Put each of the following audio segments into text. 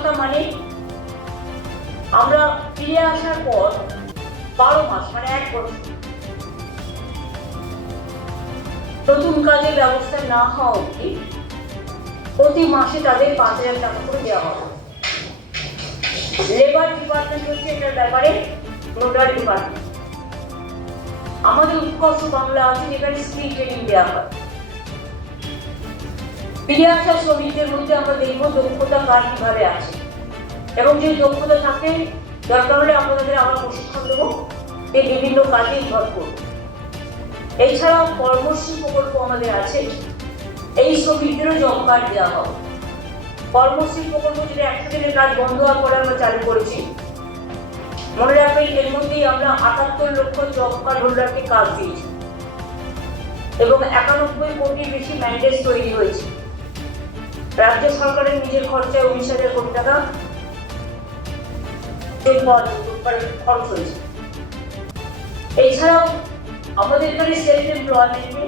ভাতা মানে আমরা ফিরে আসার পর 12 মাস মানে 1 বছর নতুন কাজের ব্যবস্থা না হওয়া অবধি প্রতি মাসে তাদের 5,000 টাকা করে দেওয়া হবে। লেবার ডিপার্টমেন্ট হচ্ছে এটার ব্যাপারে নোডাল ডিপার্টমেন্ট। আমাদের উৎকর্ষ বাংলা আছে যেখানে স্কিল ট্রেনিং দেওয়া হয়। ফিরে আসা শ্রমিকদের মধ্যে আমরা দেখবো দক্ষতা কার কিভাবে আছে এবং যে দক্ষতা থাকে দরকার হলে আমরা তাদের আবার প্রশিক্ষণ দেবো, এই বিভিন্ন কাজে ইনভলভ করবো। এছাড়াও কর্মশ্রী প্রকল্প আমাদের আছে, এই শ্রমিকদেরও জব কার্ড দেওয়া হবে। কর্মশ্রী প্রকল্প যেটা 100 দিনের কাজ বন্ধ হওয়ার পরে আমরা চালু করেছি, মনে রাখবেন এর মধ্যেই আমরা 78 লক্ষ জব কার্ড হোল্ডারকে কাজ দিয়েছি এবং 91 কোটির বেশি ম্যান্ডেট তৈরি হয়েছে। রাজ্য সরকারের নিজের খরচায় 19,000 কোটি টাকা খরচ হয়েছে। এছাড়াও আমাদের এখানে সেলফ এমপ্লয়মেন্টে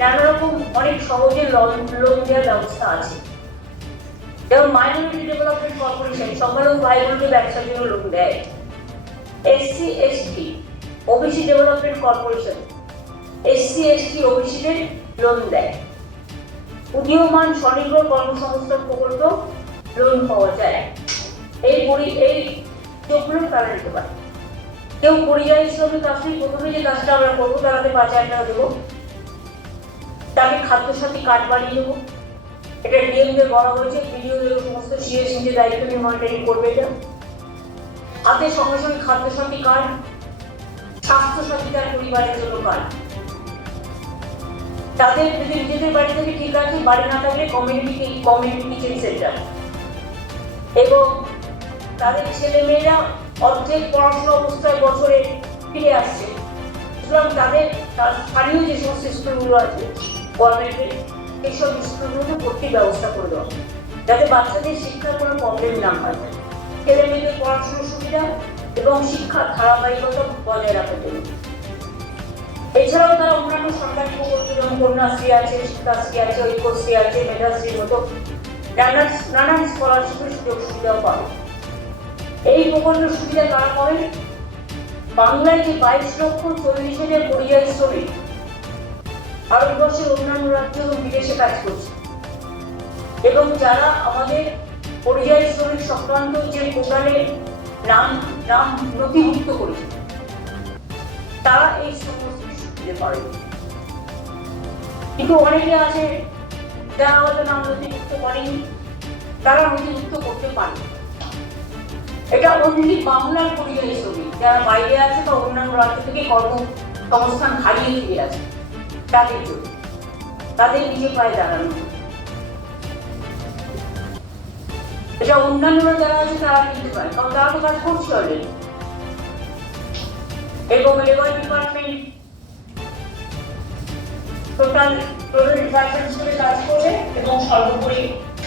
নানা রকম অনেক সহজে লোন দেওয়ার ব্যবস্থা আছে। যেমন মাইনরিটি ডেভেলপমেন্ট কর্পোরেশন সংখ্যালঘু ভাই বোনকে ব্যবসার জন্য লোন দেয়। SC ST OBC development corporation SC ST ওবিসিদের লোন দেয়। উদীয়মান স্বনির্ভর কর্মসংস্থান প্রকল্প লোন পাওয়া যায়। এই যোগগুলো তারা নিতে পারে। কেউ পরিযায়ী শ্রমিক আসলে প্রথমে যে কাজটা আমরা করবো তারাতে 5,000 টাকা দেবো, তাকে খাদ্যসাথী কার্ড বানিয়ে দেবো। এটা ডিএমদের বলা হয়েছে, বিডিও সমস্ত সিএসসি যে দায়িত্ব নিয়ে মনিটরিং করবে। এটা হাতে সঙ্গে সঙ্গে খাদ্যসাথী কার্ড, স্বাস্থ্যসাথী তার পরিবারের জন্য কার্ড। তাদের যদি নিজেদের বাড়ি থেকে ঠিক আছে, বাড়ি না থাকলে কমিউনিটি কিচেন সেন্টার এবং তাদের ছেলেমেয়েরা অর্ধেক পড়াশোনা অবস্থায় বছরে ফিরে আসছে, সুতরাং তাদের স্থানীয় যে সমস্ত স্কুলগুলো আছে গভর্নমেন্টের, এইসব স্কুলগুলোতে ভর্তির ব্যবস্থা করে দেওয়া যাতে বাচ্চাদের শিক্ষার কোনো প্রবলেম না হয়, ছেলে মেয়েদের পড়াশোনার সুবিধা এবং শিক্ষার ধারাবাহিকতা বজায় রাখার জন্য। এছাড়াও তারা অন্যান্য সরকারি প্রকল্প যেমন কন্যাশ্রী আছে, শিক্ষাশ্রী আছে, ঐক্যশ্রী আছে, মেধাশ্রীর মতো নানান স্কলারশিপের সুযোগ সুবিধাও পাবে। এই প্রকল্পের সুবিধা কারা পাবেন? বাংলায় যে 22,40,000 পরিযায়ী শ্রমিক ভারতবর্ষের অন্যান্য রাজ্য এবং বিদেশে কাজ করছে এবং যারা আমাদের পরিযায়ী শ্রমিক সংক্রান্ত যে পোর্টালে নাম নথিভুক্ত করেছে তারা এই সমস্ত সুবিধা পাবে। কিন্তু অনেকে আছে যারা হয়তো নাম নথিভুক্ত করেনি, তারা নথিভুক্ত করতে পারে। এটা অনলি বাংলার পরিযায়ী শ্রমিক যারা বাইরে আছে বা অন্যান্য রাজ্য থেকে কর্মসংস্থান হারিয়ে ফিরে আছে তাদের জন্য, তাদের নিজে পায়ে দাঁড়ানো। এটা অন্যান্যরা যারা আছে তারা নিতে পারে, কারণ তারা তো কাজ করছে অলরেডি। এবং লেবার ডিপার্টমেন্ট টোটাল ডিপার্টমেন্ট হিসেবে কাজ করবে এবং সর্বোপরি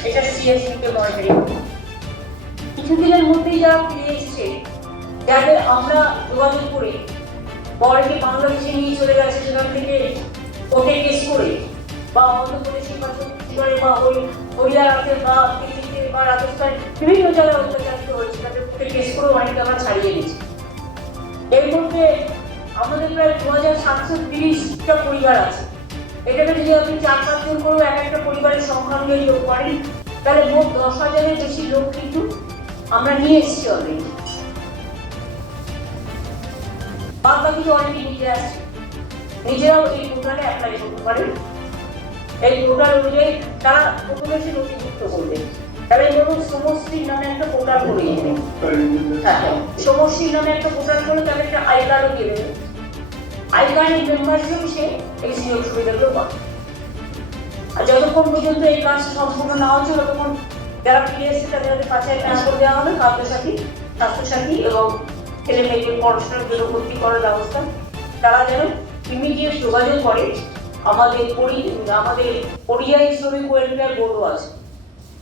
এটা সিএসসি কে মনিটরিং করবে। কিছুদিনের মধ্যেই যারা ফিরে এসেছে, যাদের আমরা যোগাযোগ করে বরকে বাংলাদেশে নিয়ে চলে গেছে, সেখান থেকে কোর্টে কেস করে বা অন্ধ্রপ্রদেশে বা ছত্তিশগড়ে বা হরিয়ানাতে বা দিল্লিতে বা রাজস্থান বিভিন্ন জায়গায় অত্যাচারিত হয়েছে, তাদের কোর্টে কেস করে অনেকে আমরা ছাড়িয়ে গেছি। এর মধ্যে আমাদের প্রায় 2,730টা পরিবার আছে। এটাকে যদি আপনি 4-5 জন করেও একটা পরিবারের সংখ্যা অনুযায়ী যোগ করেন, তাহলে মোট 10,000-এর বেশি লোক কিন্তু আমরা নিয়ে এসেছি অলরেডি। বাদ বাকি অনেকে নিজে আসছে, নিজেরাও এই পোর্টালে অ্যাপ্লাই করতে পারেন। এই পোর্টাল অনুযায়ী তারা প্রথমে সে নথিভুক্ত করবে। তাহলে ধরুন সমষ্টির নামে একটা পোর্টাল করে দেবে, হ্যাঁ সমষ্টির নামে একটা পোর্টাল করে তাহলে একটা আই কার্ডও দিয়ে দেবে। আই কার্ডের মেম্বার হিসেবে সে এই সুযোগ সুবিধাগুলো পাবে। আর যতক্ষণ পর্যন্ত এই কাজটা সম্পূর্ণ না হচ্ছে ততক্ষণ যারা ফিরে এসেছে তাদের হাতে 5,000 টাকা করে দেওয়া হবে, খাদ্যসাথী, স্বাস্থ্যসাথী এবং ছেলে মেয়েকে পড়াশোনার জন্য ভর্তি করার ব্যবস্থা। তারা যেন ইমিডিয়েট যোগাযোগ করে। আমাদের পরিযায়ী শ্রমিক ওয়েলফেয়ার বোর্ডও আছে,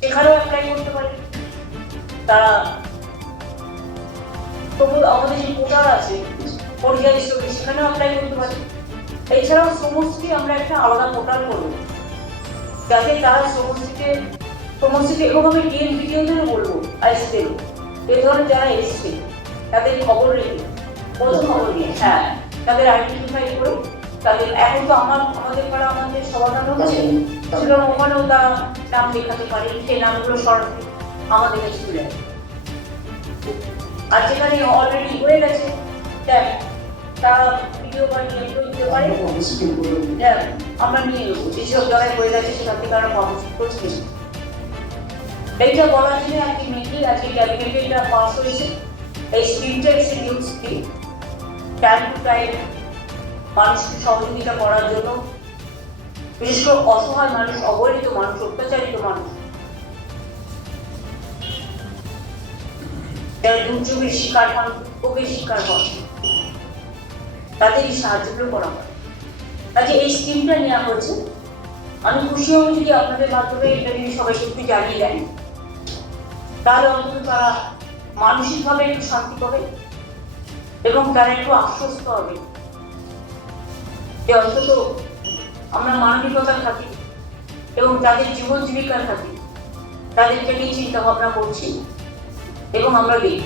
সেখানেও অ্যাপ্লাই করতে পারে তারা। তবু আমাদের যে পোর্টাল আছে পরিযায়ী শ্রমিক, সেখানেও অ্যাপ্লাই করতে পারে। এছাড়াও সমষ্টি আমরা একটা আলাদা পোর্টাল করবো যাতে তারা সমষ্টিতে এবং আমি ডিএম ভিডিওদেরও বলবো আসছিল, এই ধরনের যারা এসছে তাদের খবর রেখে প্রথম খবর নিয়ে, হ্যাঁ, তাদের আইডেন্টিফাই করে তাদের, এখন তো আমাদের পাড়া আমাদের সমাধান হচ্ছে, সুতরাং ওখানেও তারা নাম লেখাতে পারে, সেই নামগুলো সরাসরি আমাদের কাছে তুলে আসে। আর যেখানে অলরেডি হয়ে গেছে দেখ, তারা ভিডিও বানিয়ে দিতে পারে, আমরা নিয়ে নেবো, যেসব জায়গায় হয়ে গেছে সেখান থেকে আমরা পাবলিশ করছি। এইটা বলার জন্য আজকে মেনলি আজকে ক্যাবিনেটে এটা পাস হয়েছে, এই স্ক্রিনটা এসে news screen time to time মানুষকে সহযোগিতা করার জন্য, বিশেষ করে অসহায় মানুষ, অবহেলিত মানুষ, অত্যাচারিত মানুষ, যারা দুর্যোগের শিকার হন, ভোগের শিকার হন, তাদেরই সাহায্যগুলো করা হয়। কাজে এই স্কিমটা নেওয়া হয়েছে। আমি খুশি হব যদি আপনাদের মাধ্যমে এটা যদি সবাইকে একটু জানিয়ে দেন, তাহলে অন্তত তারা মানসিকভাবে একটু শান্তি পাবে এবং তারা একটু আশ্বস্ত হবে যে অন্তত আমরা মানবিকতার খাতির এবং তাদের জীবন জীবিকার খাতির তাদেরকে নিয়ে চিন্তা ভাবনা করছি এবং আমরা দিই।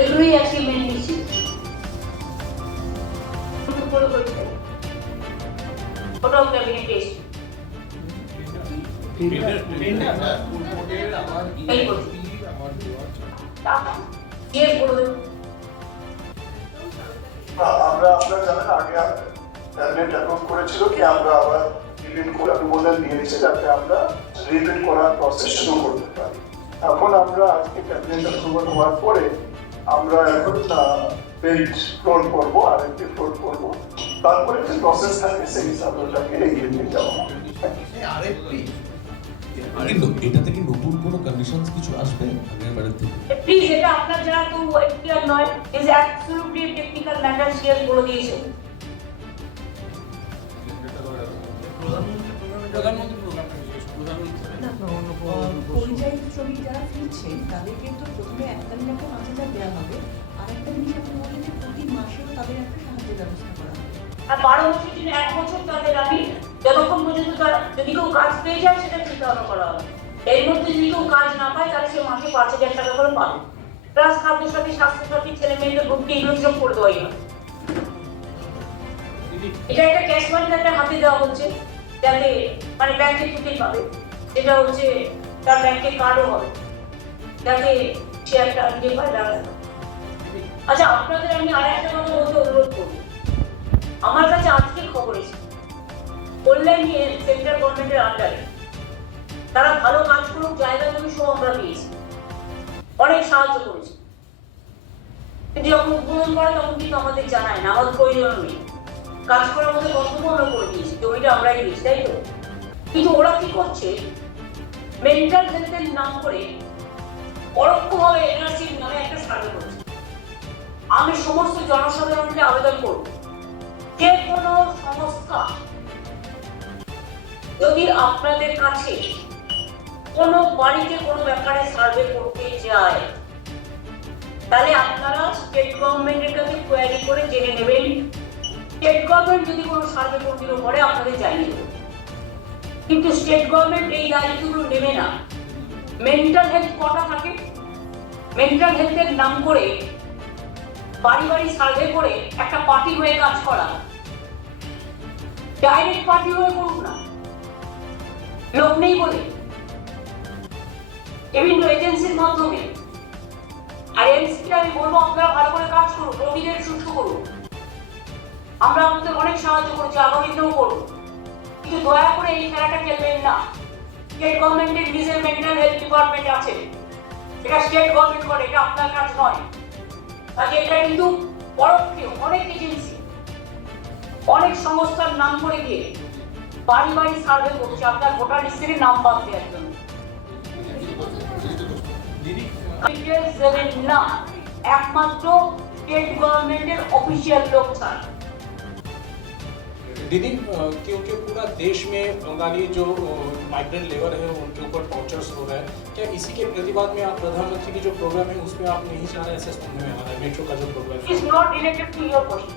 এগুলোই আজকে মেনে নিচ্ছি। ওটাও ক্যাবিনেটে এসেছে। আমরা আপনারা জানেন আগে ক্যাবিনেট অ্যাপ্রুভ করেছিল কি আমরা আবার রিপিট করে অনুমোদন দিয়ে দিচ্ছি যাতে আমরা রিপিট করার প্রসেস শুরু করতে পারি। এখন আমরা আজকে ক্যাবিনেট অ্যাপ্রুভাল হওয়ার পরে আমরা এখন পেজ ফ্লোট করবো, আরেকটি ফ্লোট করবো, তারপরে যে প্রসেস থাকে সেই হিসাবে ওটাকে এগিয়ে নিয়ে যাবো। এটা থেকে নতুন কোনো কন্ডিশনস কিছু আসবে আগের বারের থেকে? প্লিজ, এটা আপনার জানা তো এখতিয়ার নয়, is absolutely technical matter, share করে দিয়েছে পরিযায়ী শ্রমিক যারা ফিরছেন তাদের কিন্তু প্রথমে একটা দিন একটা ৫,০০০ দেওয়া হবে, আর একটা জিনিস আপনি বললেন যে প্রতি মাসেও তাদের একটা সাহায্যের ব্যবস্থা করা হবে। আর 12 মাসের জন্য 1 বছর তাদের আমি যতক্ষণ পর্যন্ত তারা যদি কেউ কাজ পেয়ে যায় সেটা চিন্তা ভাবনা করা হবে। এর মধ্যে যদি কেউ কাজ না পায় তাহলে সে মাসে 5,000 টাকা করে পাবে, প্লাস খাদ্য সাথী, স্বাস্থ্য সাথী, ছেলে মেয়েদের ভর্তি, এগুলো সব করে দেওয়া হবে। এটা একটা ক্যাশ মানি একটা হাতে দেওয়া হচ্ছে যাতে মানে ব্যাংকে থেকেই পাবে, যেটা হচ্ছে তার ব্যাংকে কার্ডও হবে যাতে সে একটা নিজে পায় দাঁড়ায়। আচ্ছা, আপনাদের আমি আর একটা কথা বলতে অনুরোধ করব। আমার কাছে আজকে খবর এসেছে কল্যাণ নিয়ে সেন্ট্রাল গভর্নমেন্টের আন্ডারে তারা ভালো কাজ করুক, জায়গা জমি সহ আমরা দিয়েছি, অনেক সাহায্য করেছি, কিন্তু যখন উদ্বোধন করে তখন কিন্তু আমাদের জানায় না, আমাদের প্রয়োজন নেই, কাজ করার মধ্যে কর্তব্য আমরা করে দিয়েছি, জমিটা আমরাই দিয়েছি, তাই তো? কিন্তু ওরা কি করছে, মেন্টাল হেলথের নাম করে পরোক্ষভাবে এনআরসির নামে একটা সার্ভে করছে। আমি সমস্ত জনসাধারণকে আবেদন করব, যে কোনো সংস্থা যদি আপনাদের কাছে কোনো বাড়িতে কোনো ব্যাপারে সার্ভে করতে যায় তাহলে আপনারা স্টেট গভর্নমেন্টের কাছে কোয়ারি করে জেনে নেবেন। স্টেট গভর্নমেন্ট যদি কোনো সার্ভে কর্মীর উপরে আপনাদের জানিয়ে দেবে, কিন্তু স্টেট গভর্নমেন্ট এই দায়িত্বগুলো নেবে না। মেন্টাল হেলথ কটা থাকে, মেন্টাল হেলথের নাম করে বাড়ি বাড়ি সার্ভে করে একটা পার্টি হয়ে কাজ করা, ডাইরেক্ট পার্টি হয়ে করুক না, লোক নেই বলে বিভিন্ন এজেন্সির মাধ্যমে। আর এনসিকে আমি বলবো আপনারা ভালো করে কাজ করুন, রোগীদের সুস্থ করুন, আমরা আপনাদের অনেক সাহায্য করেছি, আগামী দিনেও করবো, কিন্তু দয়া করে এই খেলাটা খেলবেন না। স্টেট গভর্নমেন্টের নিজের মেন্টাল হেলথ ডিপার্টমেন্ট আছে, এটা স্টেট গভর্নমেন্ট করে, এটা আপনার কাজ নয়। কাজে এটা কিন্তু পরোক্ষে অনেক এজেন্সি, অনেক সংস্থার নাম করে দিয়ে বাড়ি বাড়ি সার্ভে করছে আপনার ভোটার লিস্টের নাম বাদ দেওয়ার জন্য। না, একমাত্র স্টেট গভর্नमेंटेর অফিशियल लोग ছাড়া। दीदी, क्योंकि पूरा देश में बंगाली जो माइग्रेंट लेबर है उनके ऊपर टॉर्चर्स हो रहा है, क्या इसी के प्रतिवाद में आप प्रधानमंत्री की जो प्रोग्राम है उसमें आप नहीं चाह रहे ऐसा सुनने में आ रहा है, मेट्रो का जो प्रोग्राम है? It's not related to your question.